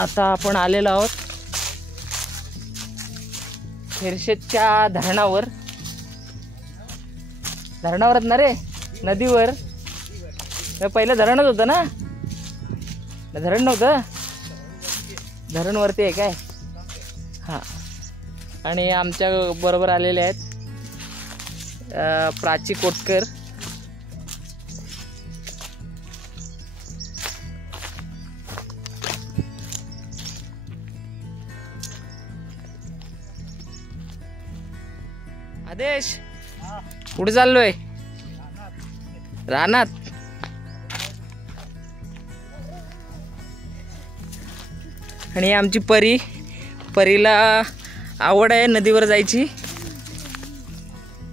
आता आपण आलेलो आहोत खिरशेच्या धरणावर. धरणावरच ना रे, नदीवर. पहिलं धरणच होतं ना, धरण नव्हतं, धरण वरती आहे काय. हां, आणि आमच्या बरोबर आलेले आहेत प्राची कोटकर. आदेश कुठे चाललोय? रानात. आणि आमची परीला आवड आहे नदीवर जायची.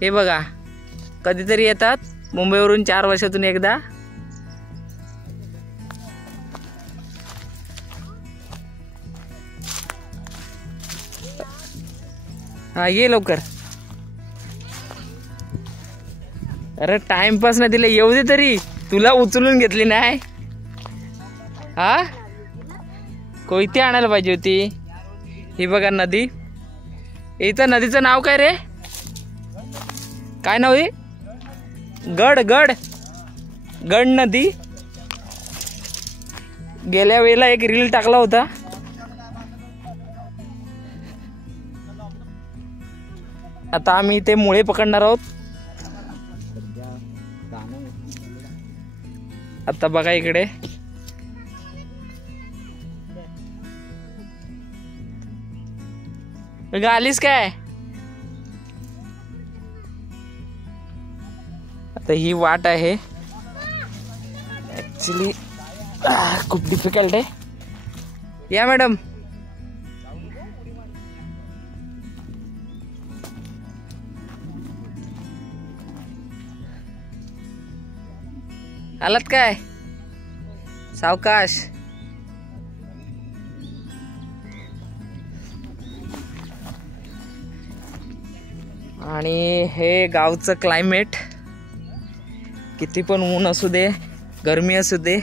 हे बघा, कधीतरी येतात मुंबईवरून 4 वर्षातून एकदा. हा, ये लवकर. अरे टाइमपास नाही दिला, येऊ दे तरी. तुला उचलून घेतली नाही. हा, कोयती आणायला पाहिजे होती. ही बघा नदी. इथं नदीचं नाव काय रे? काय नाव आहे? गड नदी. गेल्या वेळेला एक रील टाकला होता. आता आम्ही इथे मुळे पकडणार आहोत. आता बघा इकडे. आलीस काय? आता ही वाट आहे ऍक्च्युली खूप डिफिकल्ट आहे. या मॅडम. आलात काय? सावकाश. आणि हे गावचं क्लायमेट, किती पण ऊन असू दे, गरमी असू दे,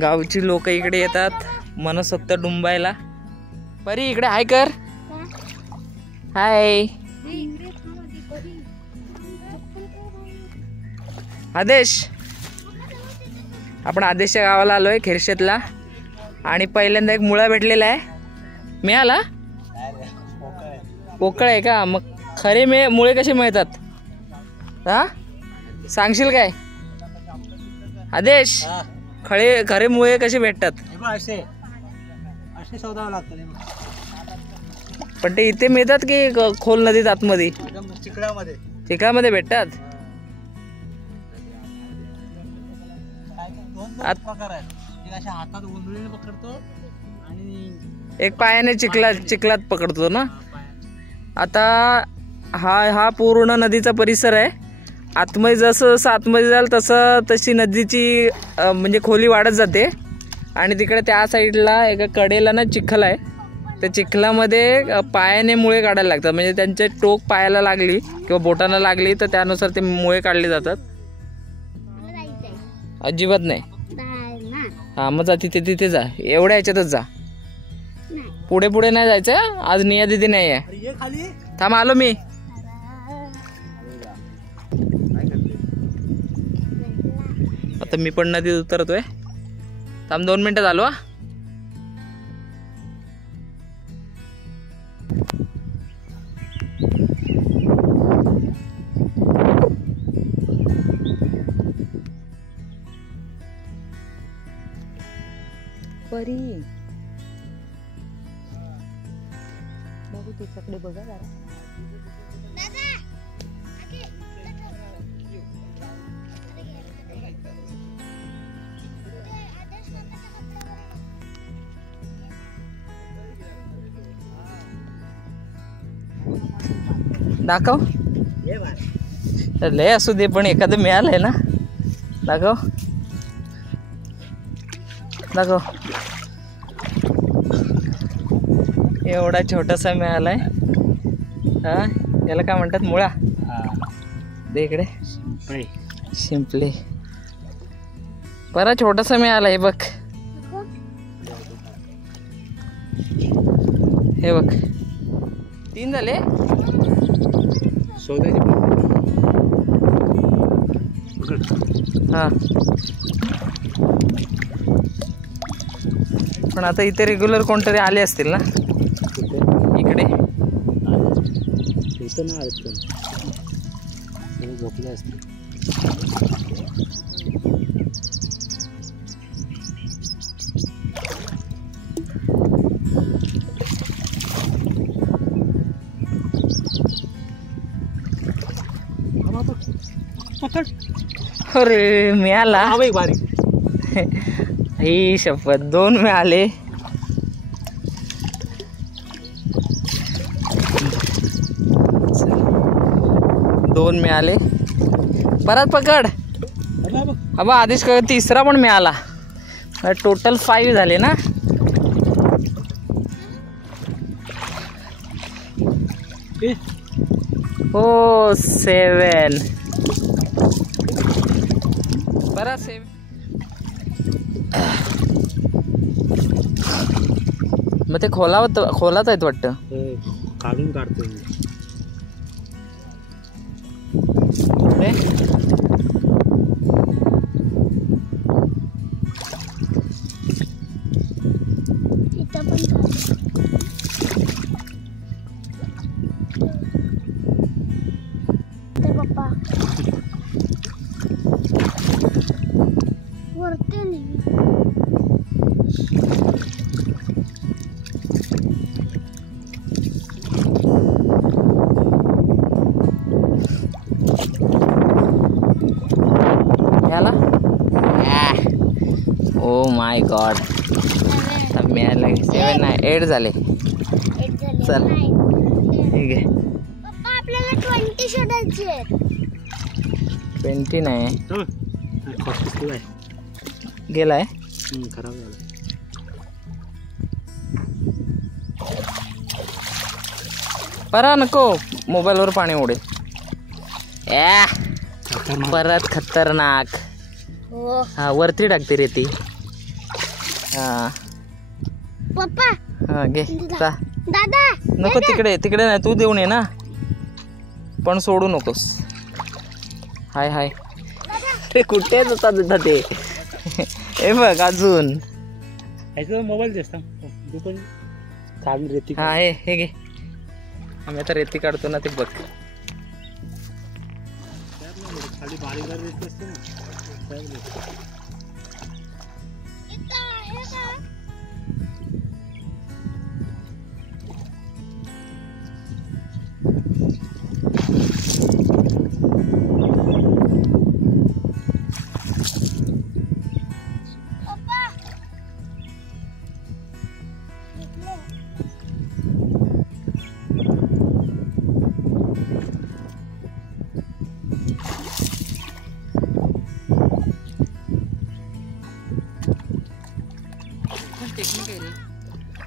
गावची लोक इकडे येतात मनसोक्त डुंबायला. परी इकडे हाय कर. हाय. आदेश, आपण आदेशच्या गावाला आलोय खिरशेतला. आणि पहिल्यांदा एक मुळा भेटलेला आहे. मिळाला? पोकळ आहे का? मग खरे मुळे कसे मिळतात? हा, सांगशील काय आदेश? खरे मुळे कसे भेटतात? पण ते इथे मिळतात की खोल नदीत आतमध्ये? चिखलामध्ये भेटतात. एक पायाने चिखलात पकडतो ना. आता हा पूर्ण नदीचा परिसर आहे. आतमध्ये जसं आतमध्ये जाल तशी नदीची म्हणजे खोली वाढत जाते. आणि तिकडे त्या साईडला एका कडेला ना चिखल आहे. त्या चिखलामध्ये पायाने मुळे काढायला लागतात. म्हणजे त्यांचे टोक पायाला लागली किंवा बोटांना लागली तर त्यानुसार ते मुळे काढले जातात. अजिबात नाही. हा, मग जा तिथे जा. एवढ्या ह्याच्यातच जा. पुढे नाही जायचं. आज निया दिदी नाही आहे. थांब, आलो मी. आता मी पण नदीत उतरतोय. थांब 2 मिनिटं झालो. परी बघू तिच्याकडे बघा जरा. दाखव. लय असू दे पण एखादं मिळालंय ना. दाखव. एवढा छोटासा मिळालाय. हा, याला काय म्हणतात? मुळा. दे इकडे. शिंपले. बरा छोटासा मिळालाय बघ. हे बघ 3 झाले. हा पण आता इथे रेग्युलर कोणतरी आले असतील ना इकडे. इथं ना आले पण झोपले असतील. अरे मिळाला बारीक ही शपथ 2 मिळाले. दोन मिळाले. परत पकड. अबा आधीच तिसरा पण मिळाला. टोटल 5 झाले ना. हो 7 परत 7. मग ते खोलात आहेत वाटतं. काढून काढतो पप्पा वरते नाही. Oh my God. मिळालं 7 नाही 8 झाले. चल ठीक आहे. पप्पा आपल्याला 20 शोधायचे. 20 नाही गेलाय. खराब झाला. परा नको मोबाईलवर पाणी उडेल. परत खतरनाक. हा वरती टाकते रे ती. हा पप्पा हा घे जा. दादा नको तिकडे नाही तू देऊन ये ना पण सोडू नकोस. हाय हाय ते कुठे जातात ते. हे बघ अजून मोबाईल देस पण काढून रेती. हा हे घे. आम्ही आता रेती काढतो ना ते बघ. खाली बारीक रेती असते ना.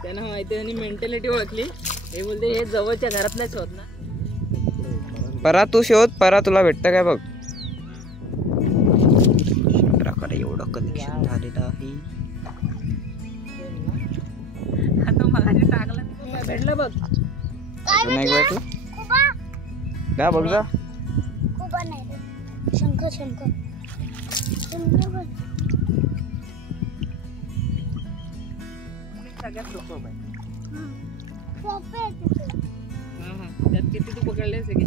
त्यांना माहिती आणि मेंटॅलिटी ओळखली. हे बोलते हे जवळच्या घरात नाही शोध ना. परा तू शोध. परा तुला भेटतं काय बघ. प्रकारे एवढं कनेक्शन झालेलं आहे. आता मला टाकलं भेटलं बघ. नाही भेटलं का बघ जा. शंकर शंकर सगळ्यात सोपं आहे. त्यात किती तू पकडले सगळे.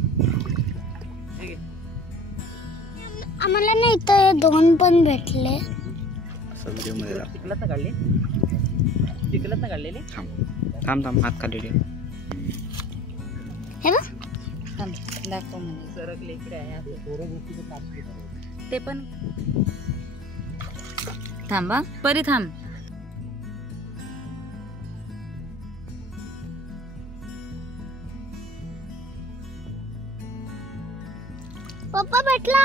आम्हाला नाही तर 2 पण भेटले. चिखलात काढले. चिखलात काढलेले. थांब हात खाली ठेव. हे बघ दाखव म्हणजे सरकले इकडे आहे. ते पण थांबा परी थांब. पप्पा भेटला.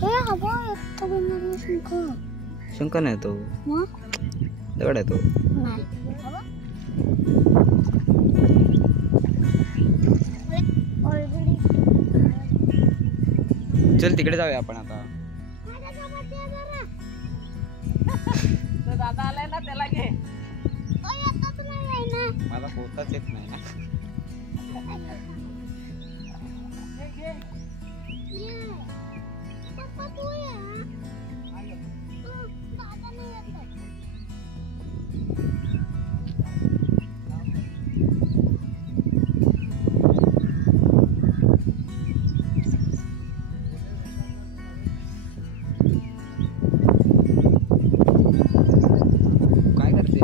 हे हवा एकटा बनवणार शंकर. शंका नाही तो मग दगड आहे तो. नाही ऑलरेडी चल तिकडे जाऊया आपण आता. दादा आलाय ना त्याला घे. मला पोहताच येत नाही ना. काय करते?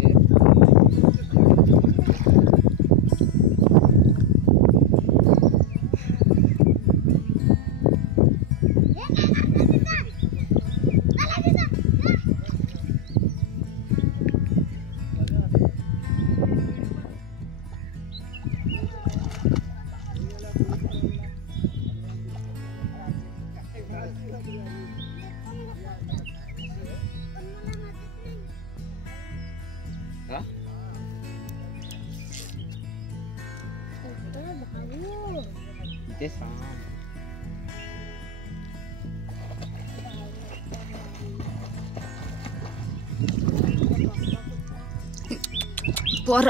हा? ते सांग. पोर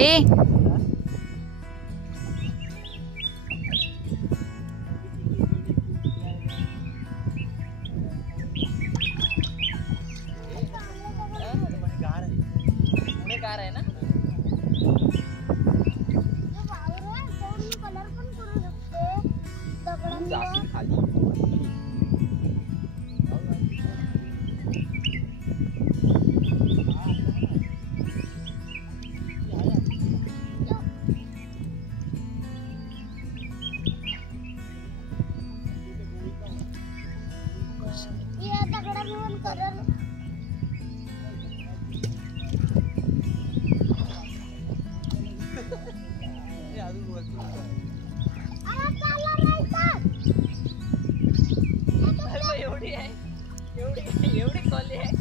ए कार आहे ना. जाशील खाली. एवढी आहे एवढी कॉली आहे.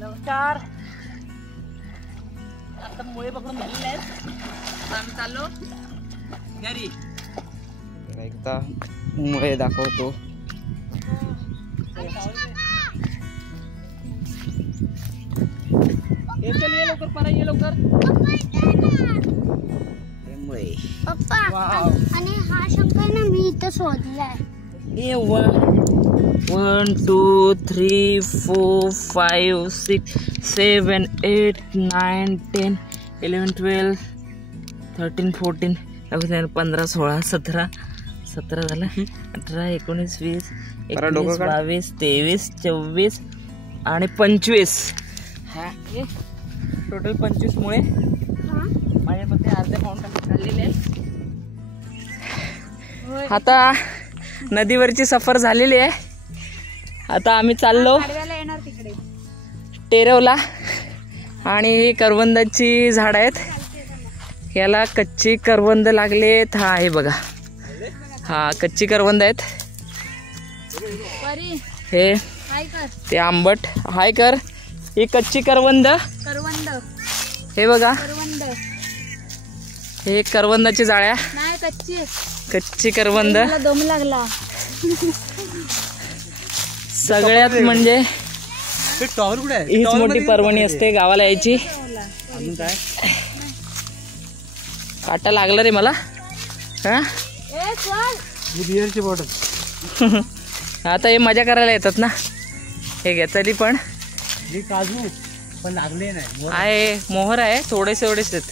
नमस्कार. आता मुळे पकडून घेतलेले आहेत. आम्ही चाललो घरी. एकदा मुळे दाखवतो. ये लवकर परा ये लवकर. मुळे पप्पा आणि हा शंकर ना मी इथं शोधलाय. 1 2 3 4 5 6 7 8 9 10 11 12 13 14 15 16 17 17 झालं. 18 19 20 21 22 23 24 आणि 25. हा टोटल 25 मुळे माझ्यामध्ये अर्ध्या पाऊंड खाल्लेले आहे. आता नदीवरची सफर झालेली आहे. आता आम्ही चाललो टेरवला. आणि ही करवंदाची झाड आहेत. याला कच्ची करवंद लागलेत. हा आहे बघा. हा कच्ची करवंद आहेत. हे ते आंबट हाय कर. ही कच्ची करवंद. हे बघा हे करवंदाची जाळ्या. कच्ची करवंद. दम लागला. सगळ्यात म्हणजे टॉवर कुठे आहे? हीच मोठी पर्वणी असते गावाला यायची. अजून काय? काटा लागला रे मला. हा बिअरची बॉटल. आता हे मजा करायला येतात ना. हे घ्या तरी पण काजू पण लागले नाही. आहे मोहर आहे थोडेसे एवढेच आहेत.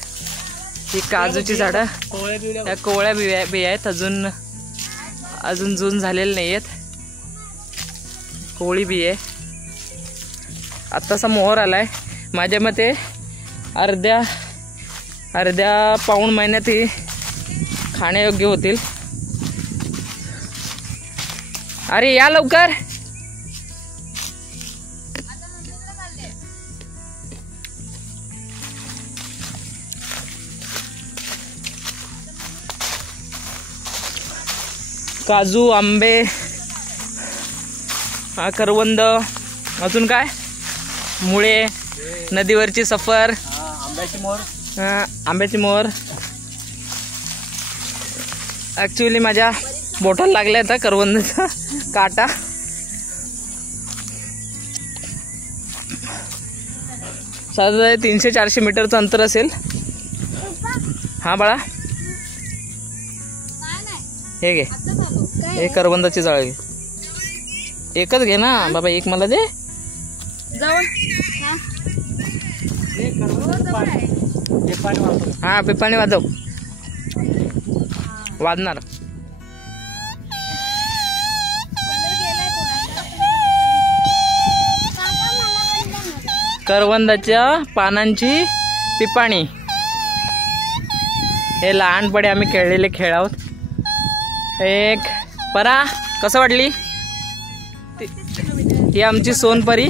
ही काजूची झाडं त्या कोवळ्या बिया आहेत. अजून जून झालेले नाही आहेत. कोवळी बी आहे. आत्ताचा मोहर आलाय. माझ्या मते अर्ध्या पाऊण महिन्यात ही खाण्यायोग्य होतील. अरे या लवकर. काजू, आंबे, करवंद, अजून काय मुळे, नदीवरची सफर, आंब्याची मोहर. ॲक्च्युली माझ्या बोटाला लागला होता करवंदाचा काटा. साधारण 300-400 मीटरचं अंतर असेल. हा बाळा हे घे. हे करवंदाची जाळ घे. एकच घे ना बाबा. एक मला दे. हा पिपाणी वाजव. वाजणार. करवंदाच्या पानांची पिपाणी. हे लहानपणी आम्ही खेळलेले खेळ आहोत. एक परा कसं वाटली? ही आमची सोनपरी.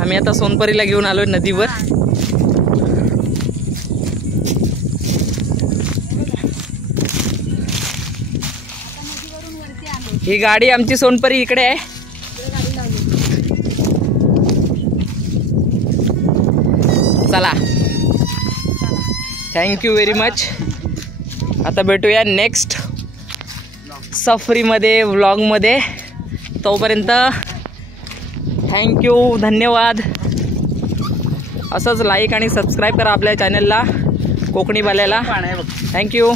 आम्ही आता सोनपरीला घेऊन आलोय नदीवर. ही गाडी आमची सोनपरी इकडे आहे. चला थँक्यू व्हेरी मच. आता भेटूया नेक्स्ट सफरीमध्ये व्लॉगमध्ये. तोपर्यंत थँक्यू, धन्यवाद. असंच लाईक आणि सबस्क्राईब करा आपल्या चॅनलला कोकणी बाल्याला. थँक्यू.